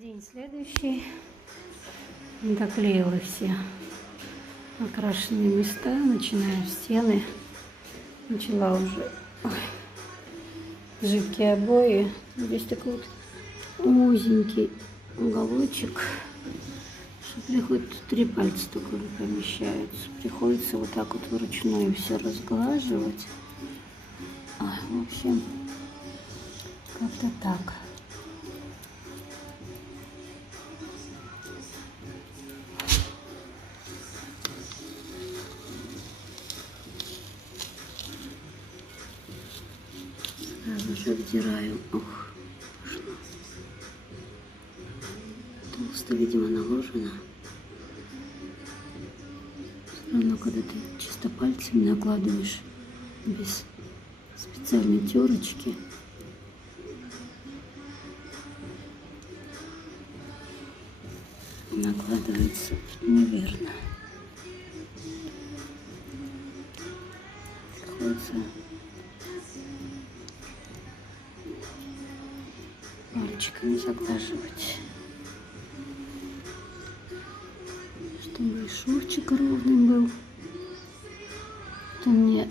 День следующий. Доклеила все окрашенные места, начиная стены. Начала уже жидкие обои. Здесь такой вот узенький уголочек, что хоть 3 пальца только помещаются. Приходится вот так вот вручную все разглаживать. В общем, как-то так. Сразу же обдираю. Ох, пошло. Толсто, видимо, наложено. Все равно, когда ты чисто пальцами накладываешь без специальной терочки, накладывается неверно. Приходится пальчиками заглаживать, чтобы и шовчик ровный был. Это мне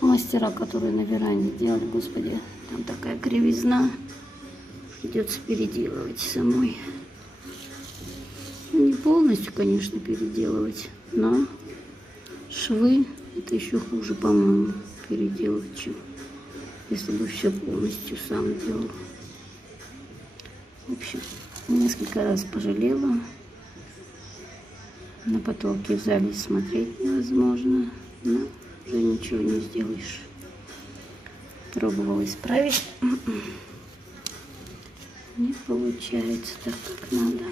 мастера, которые на веранде делали, господи, там такая кривизна, придется переделывать самой. Не полностью, конечно, переделывать, но швы это еще хуже, по-моему, переделать, чем если бы все полностью сам делал. В общем, несколько раз пожалела. На потолке в зале смотреть невозможно, но уже ничего не сделаешь. Пробовала исправить. Не получается так, как надо.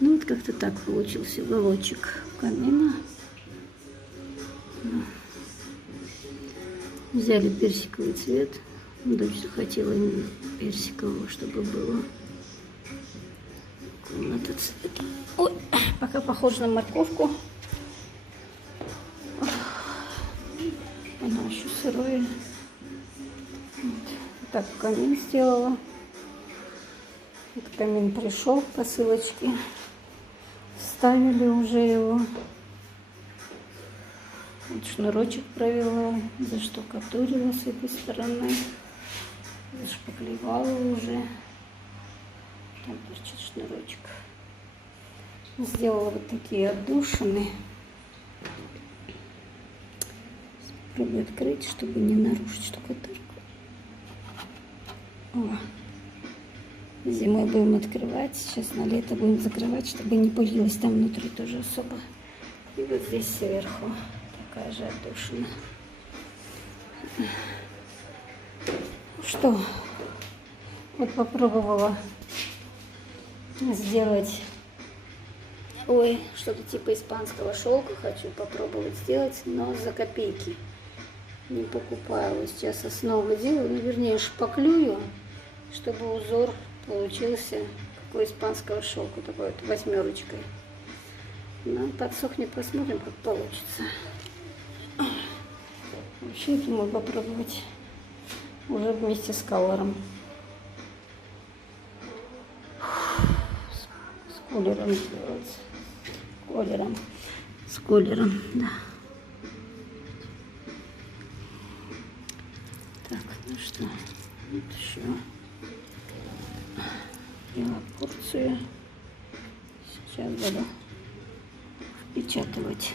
Ну вот как-то так получился уголочек камина. Взяли персиковый цвет. Дочь захотела именно персикового, чтобы было. Комната цвета. Ой, пока похоже на морковку. Она еще сырое. Вот. Так камин сделала. Вот камин пришел, посылочки. Ставили уже его. Вот шнурочек провела, заштукатурила с этой стороны, зашпаклевала уже. Там торчит шнурочек. Сделала вот такие отдушины. Попробую открыть, чтобы не нарушить штукатурку. Зимой будем открывать, сейчас на лето будем закрывать, чтобы не пылилось там внутри тоже особо. И вот здесь сверху такая же отдушина. Что? Вот попробовала сделать, что-то типа испанского шелка хочу попробовать сделать, но за копейки. Не покупаю. Вот сейчас основу делаю, вернее шпаклюю, чтобы узор получился как у испанского шелка, такой вот 8. Но подсохнет, посмотрим, как получится. Вообще думаю попробовать уже вместе с колором. С колером сделать. С колером, да. Так, ну что, вот еще взяла порцию. Сейчас буду впечатывать.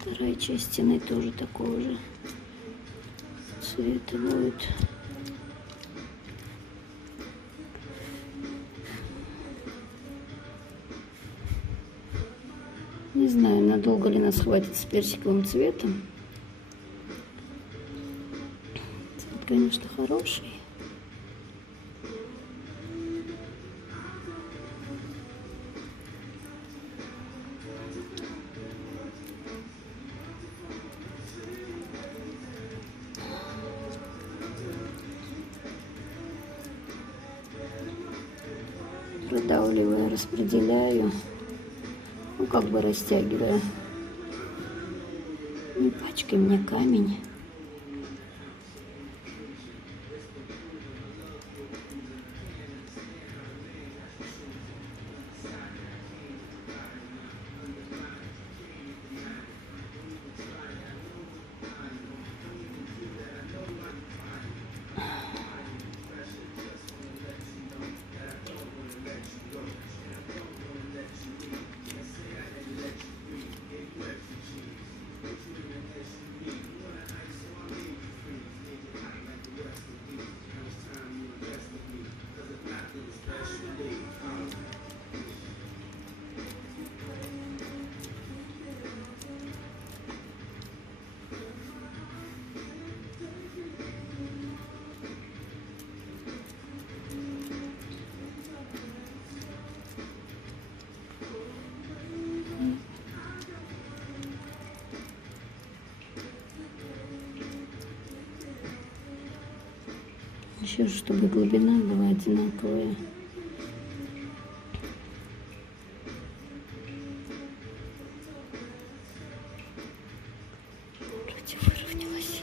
Вторая часть стены тоже такого же цвета будет. Не знаю, надолго ли нас хватит с персиковым цветом. Цвет, конечно, хороший. продавливаю, распределяю, ну как бы растягиваю. Не пачкай мне камень. Еще чтобы глубина была одинаковая. Вроде выровнялась.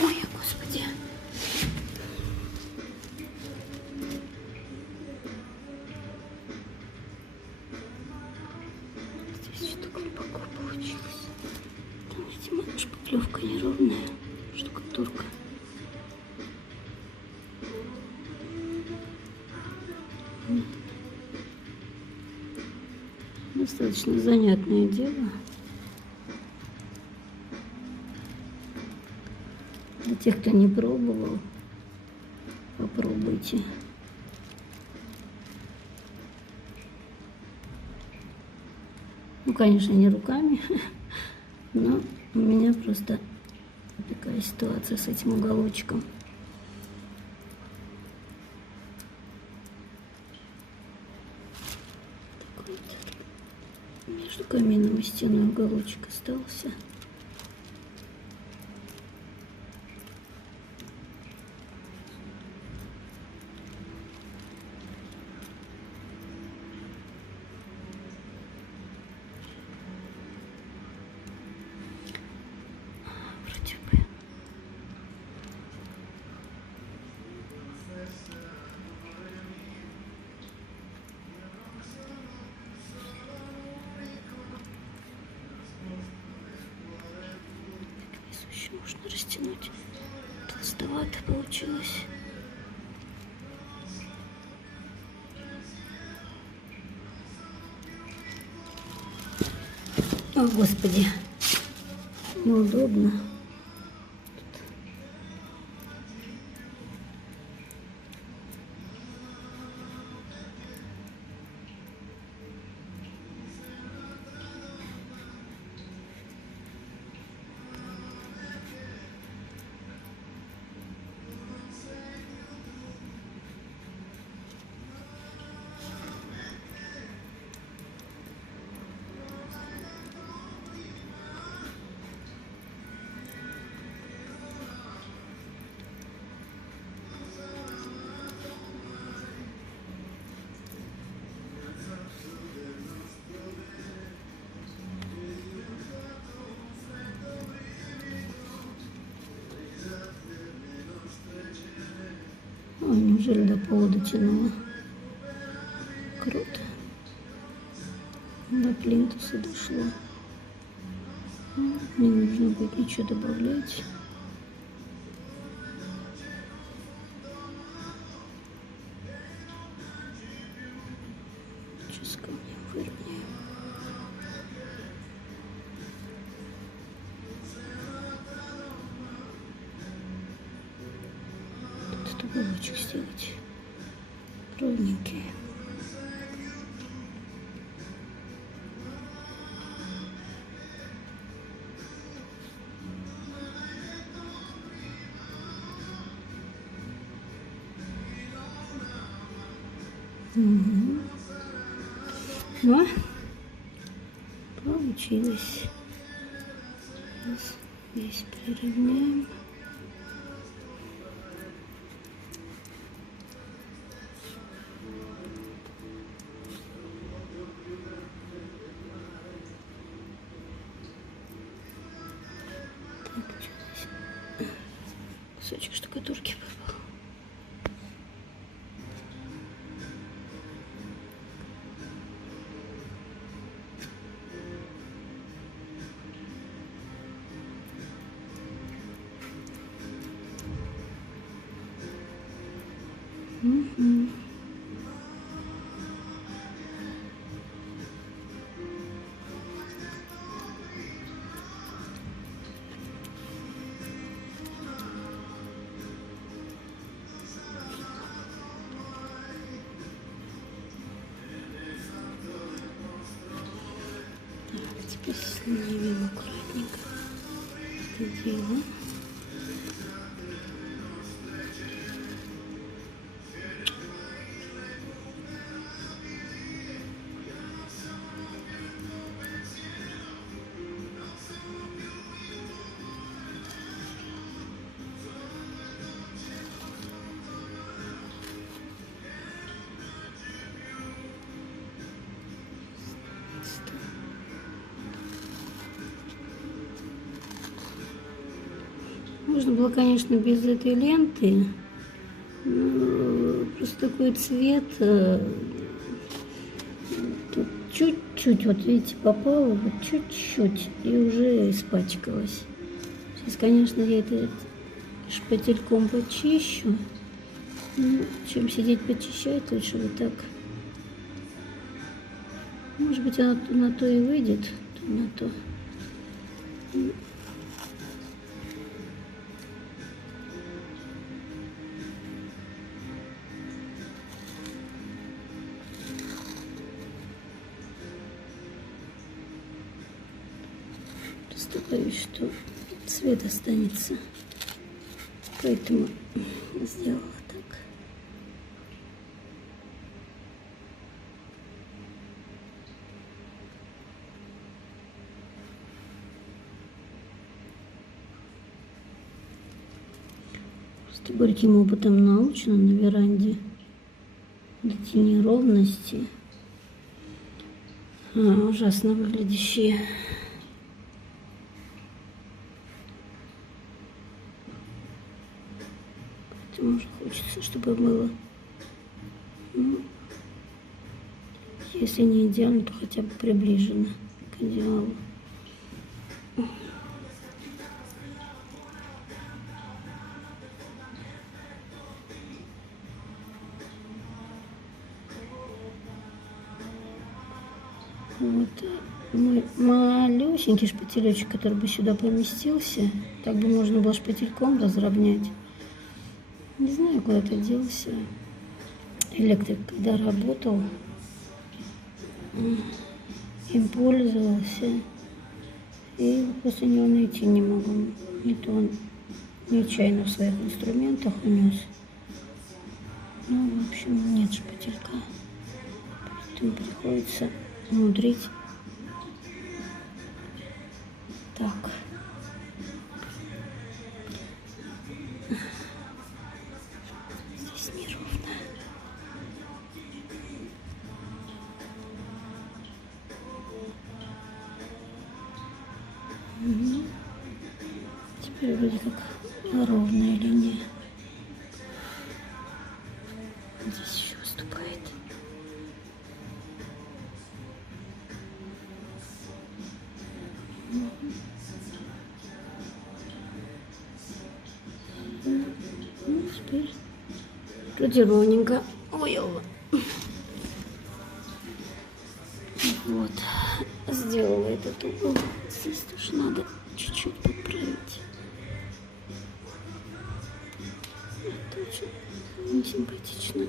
Ой, господи. Здесь что-то глубоко получилось. Там, видимо, шпаклевка неровная, штукатурка. Достаточно занятное дело. Для тех, кто не пробовал, попробуйте. Ну, конечно, не руками, но у меня просто такая ситуация с этим уголочком. Между камином и стеной уголочек остался. Вроде бы. Еще можно растянуть. Толстовато получилось. О, господи, неудобно. Ой, неужели до пола дотянула? Круто. До плинтуса дошло. Не нужно будет ничего добавлять. Сейчас камнем выровняем. Тут уголочек сделать ровненький. Угу. Ну, получилось. Сейчас здесь приравняем. кусочек штукатурки попал. Угу. Теперь снимем аккуратненько это дело. Можно было, конечно, без этой ленты, но просто такой цвет, тут чуть-чуть, вот видите, попало, вот чуть-чуть, и уже испачкалось. Сейчас, конечно, я это шпательком почищу, но чем сидеть почищать, лучше вот так. Может быть, она на то и выйдет, то на то. Просто боюсь, что цвет останется, поэтому сделала так. Просто горьким опытом научена на веранде эти неровности, ужасно выглядящие. Поэтому уже хочется, чтобы было, ну, если не идеально, то хотя бы приближено к идеалу. Вот мой малюсенький шпателечек, который бы сюда поместился, так бы можно было шпательком разровнять. Не знаю, куда-то делся. Электрик, когда работал, им пользовался, и после него найти не могу. И то он нечаянно в своих инструментах унес. Ну, в общем, нет шпателька. Поэтому приходится мудрить. Так. Здесь неровно. Угу. Теперь вроде как ровная линия. Здесь еще выступает. Ну, теперь вроде ровненько. Ой, вот, сделала этот угол. Здесь тоже надо чуть-чуть подправить. Это очень несимпатично.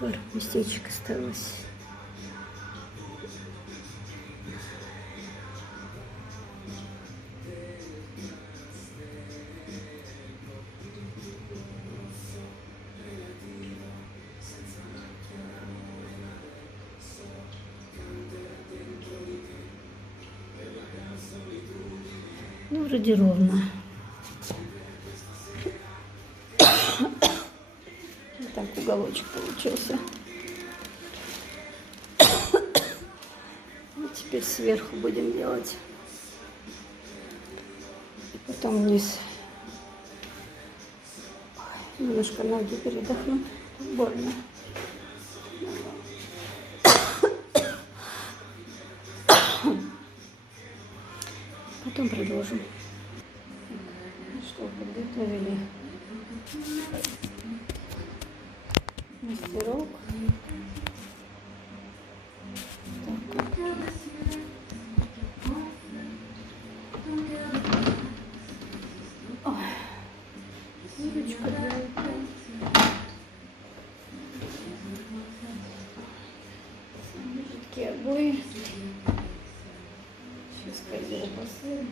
Пару местечек осталось. Ну, вроде ровно. Вот так уголочек получился. Вот теперь сверху будем делать. И потом вниз. Немножко ноги передохну. Больно. Потом продолжим. Что, подготовили мастерок. Ручка делает. Жидкие обои. Сейчас козел посылю.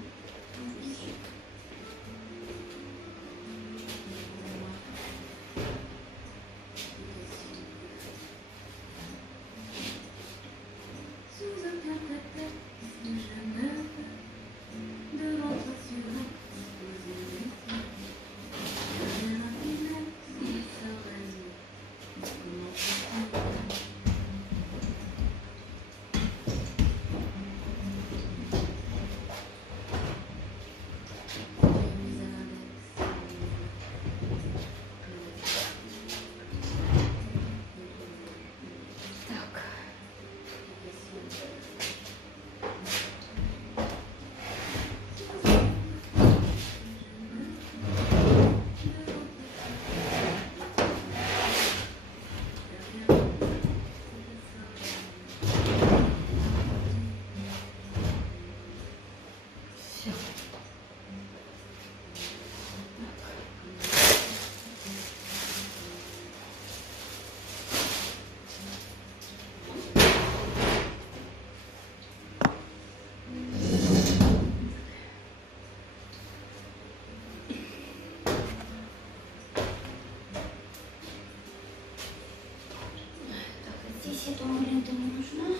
Здесь эта лента не нужна.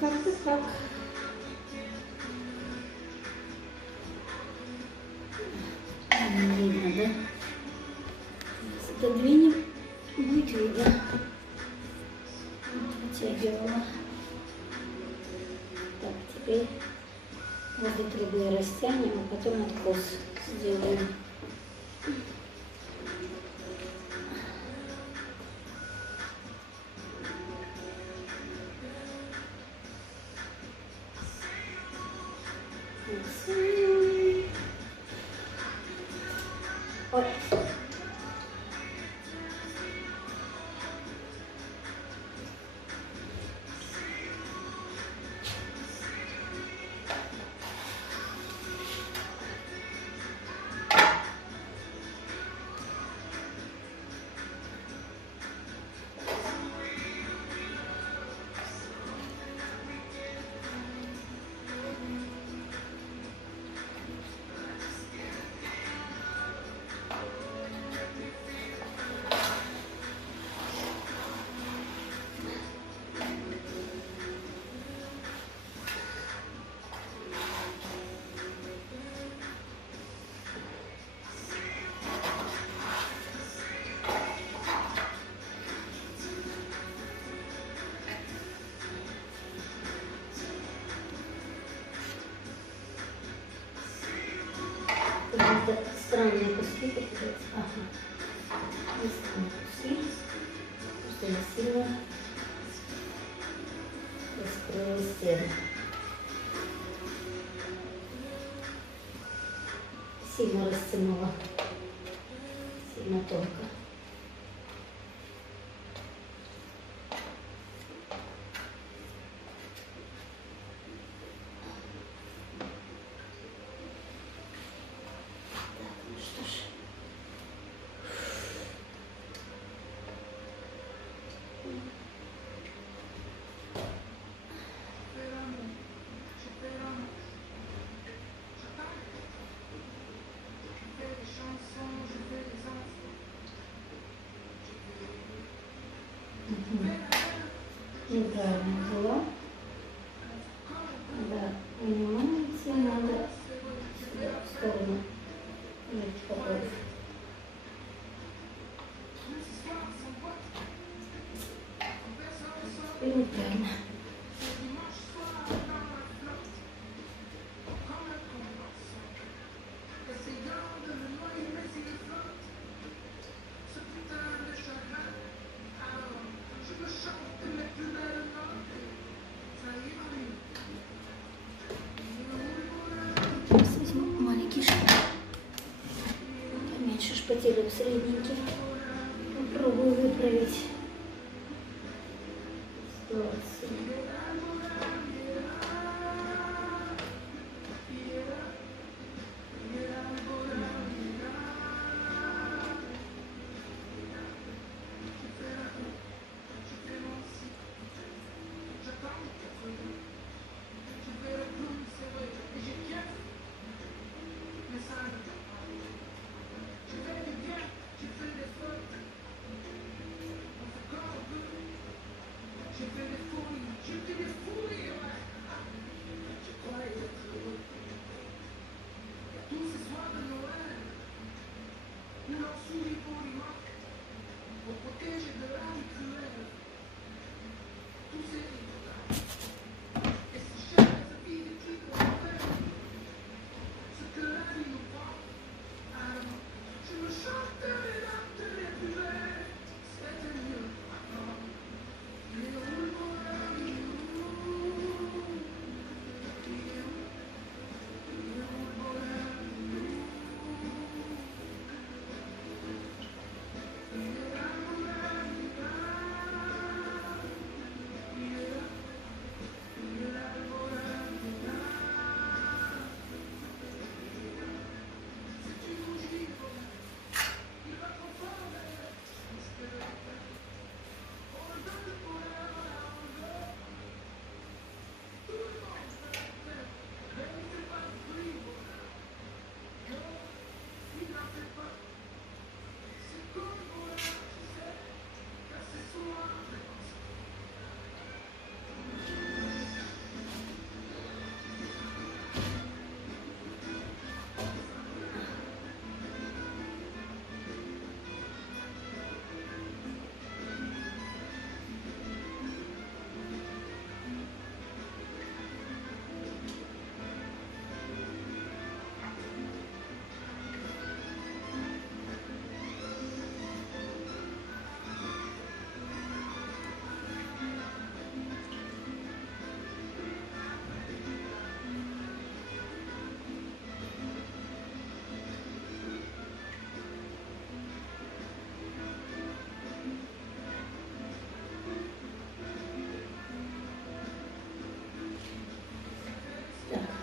Как-то так. да? Сейчас отодвинем, будет видно. Вытягивала. Так, теперь возле трубы растянем, а потом откос сделаем. Ой. Какие-то странные куски попадаются. Ага. Не странные куски. Просто я сильно раскрыла стену. Сильно растянула. Сильно тонко. Неправильно взяла. Да, понимаете, надо сюда, в сторону. Нет, попробуй. И неправильно. Сейчас возьму маленький шаг. Поменьше шпателек средненький. Попробую выправить ситуацию. J'ai fait des folies,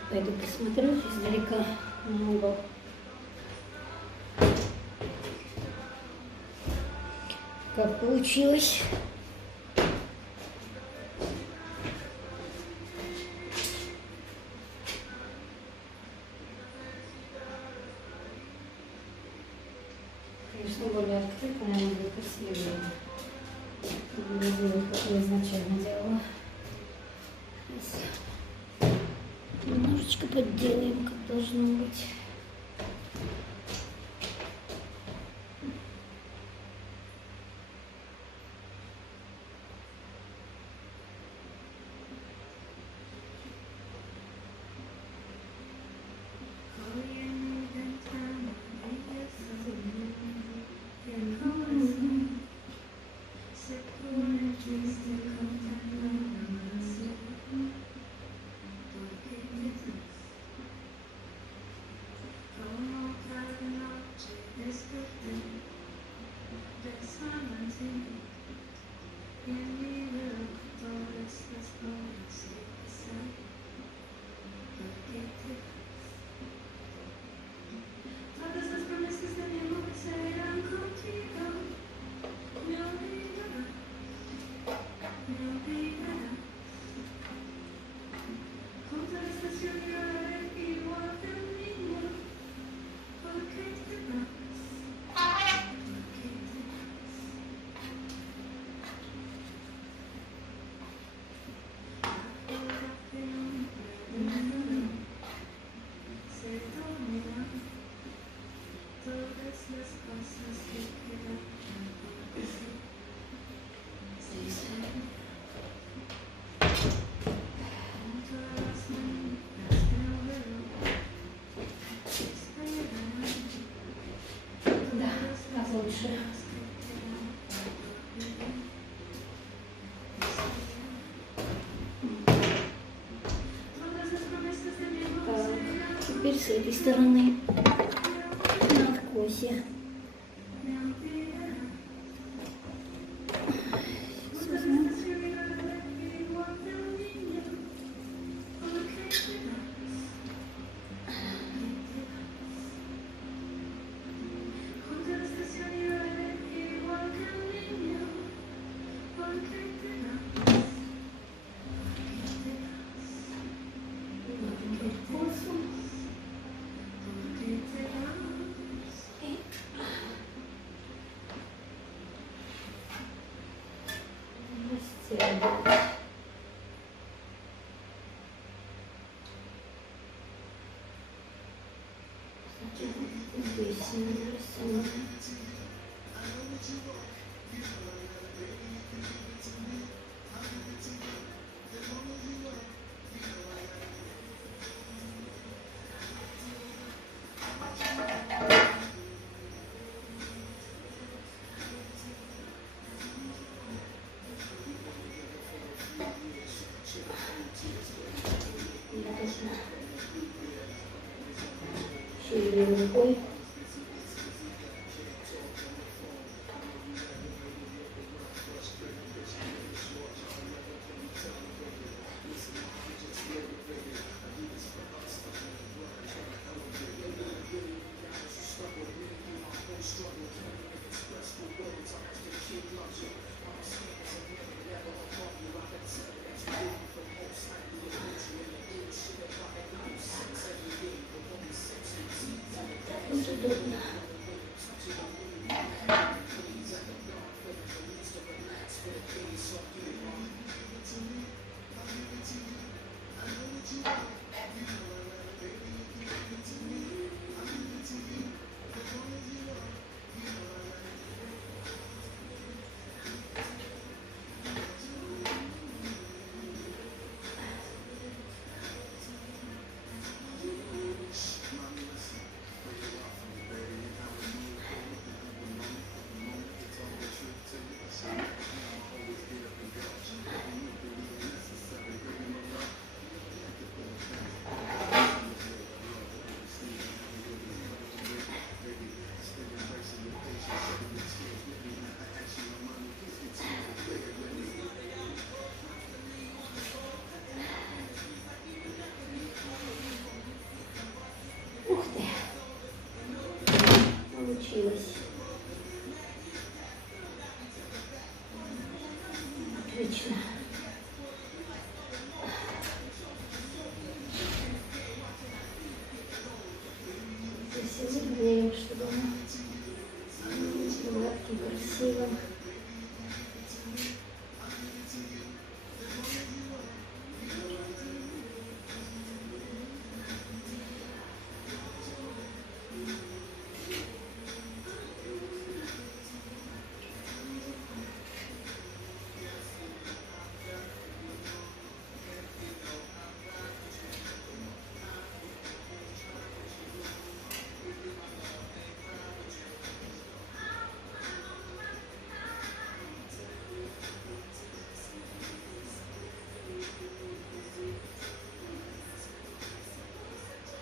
Пойду посмотрю издалека на угол. Как получилось. Конечно, более открыто, наверное, будет красивее. Буду делать, как я изначально делала. Сейчас немножечко подделаем, как должно быть. Лучше. Так, теперь с этой стороны на откосе. Здесь нарисовано. Шевелю рукой. Удобно. получилось. Отлично. Здесь разогреем, чтобы оно было гладким, красивым.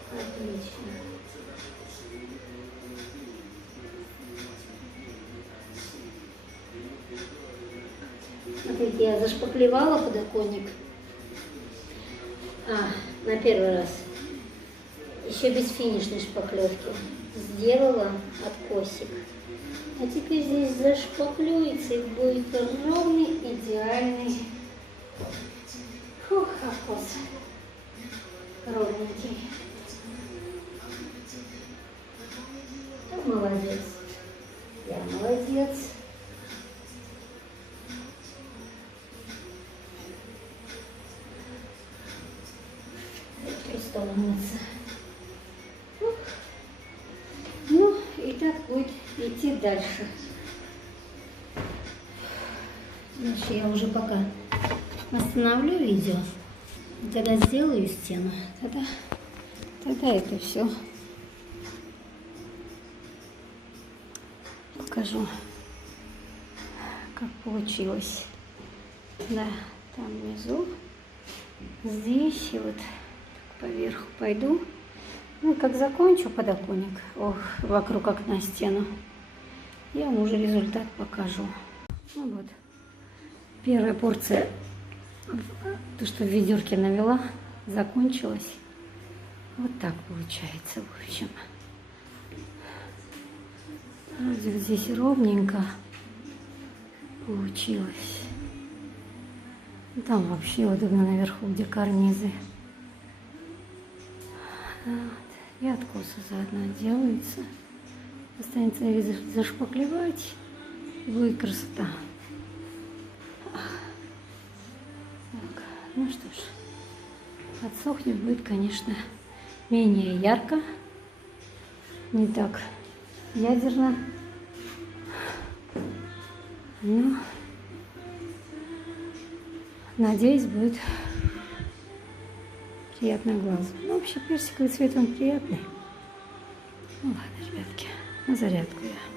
Отлично. Смотрите, я зашпаклевала подоконник. На первый раз. Еще без финишной шпаклевки. Сделала откосик. А теперь здесь зашпаклюется и будет ровный, идеальный откос. Ровненький. Молодец. Я молодец. Просто умница. Ну, и так будет идти дальше. Дальше я уже пока остановлю видео. Когда сделаю стену, тогда это все покажу, как получилось. Да, там внизу, здесь и вот поверху пойду. Ну и как закончу подоконник, вокруг окна стену, я вам уже результат покажу. Ну вот, первая порция, то, что в ведерке навела, закончилась. Вот так получается, в общем. Вроде здесь ровненько получилось. Там вообще удобно наверху, где карнизы. Вот. И откосы заодно делаются. Останется зашпаклевать, и будет красота. Так, ну что ж, отсохнет, будет, конечно, менее ярко, не так ядерно. Но, надеюсь, будет приятно глазу. Ну, вообще персиковый цвет, он приятный. Ну ладно, ребятки, на зарядку я.